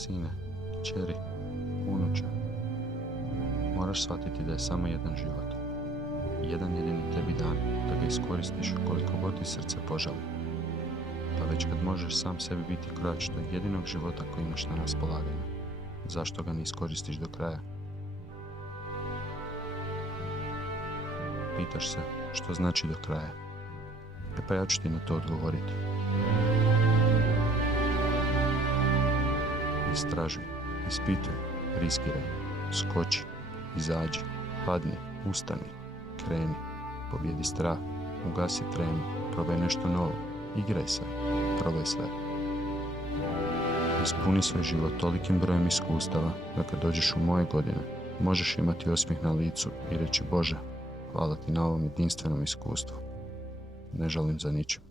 Sine, kćeri, unuče, moraš shvatiti da je samo jedan život. Jedan jedini tebi dan, da ga iskoristiš koliko god ti srce poželi. Pa već kad možeš sam sebi biti krojač tog jedinog života koji imaš na raspolaganju, zašto ga ne iskoristiš do kraja? Pitaš se što znači do kraja. Pa ja ću ti na to odgovoriti. Istražuj, ispituj, riskiraj, skoči, izađi, padni, ustani, kreni, pobjedi strah, ugasi tremu, probaj nešto novo, igraj se, probaj sve. Ispuni svoj život tolikim brojem iskustava da kad dođeš u moje godine, možeš imati osmijeh na licu i reći Bože, hvala ti na ovom jedinstvenom iskustvu. Ne žalim za ničim.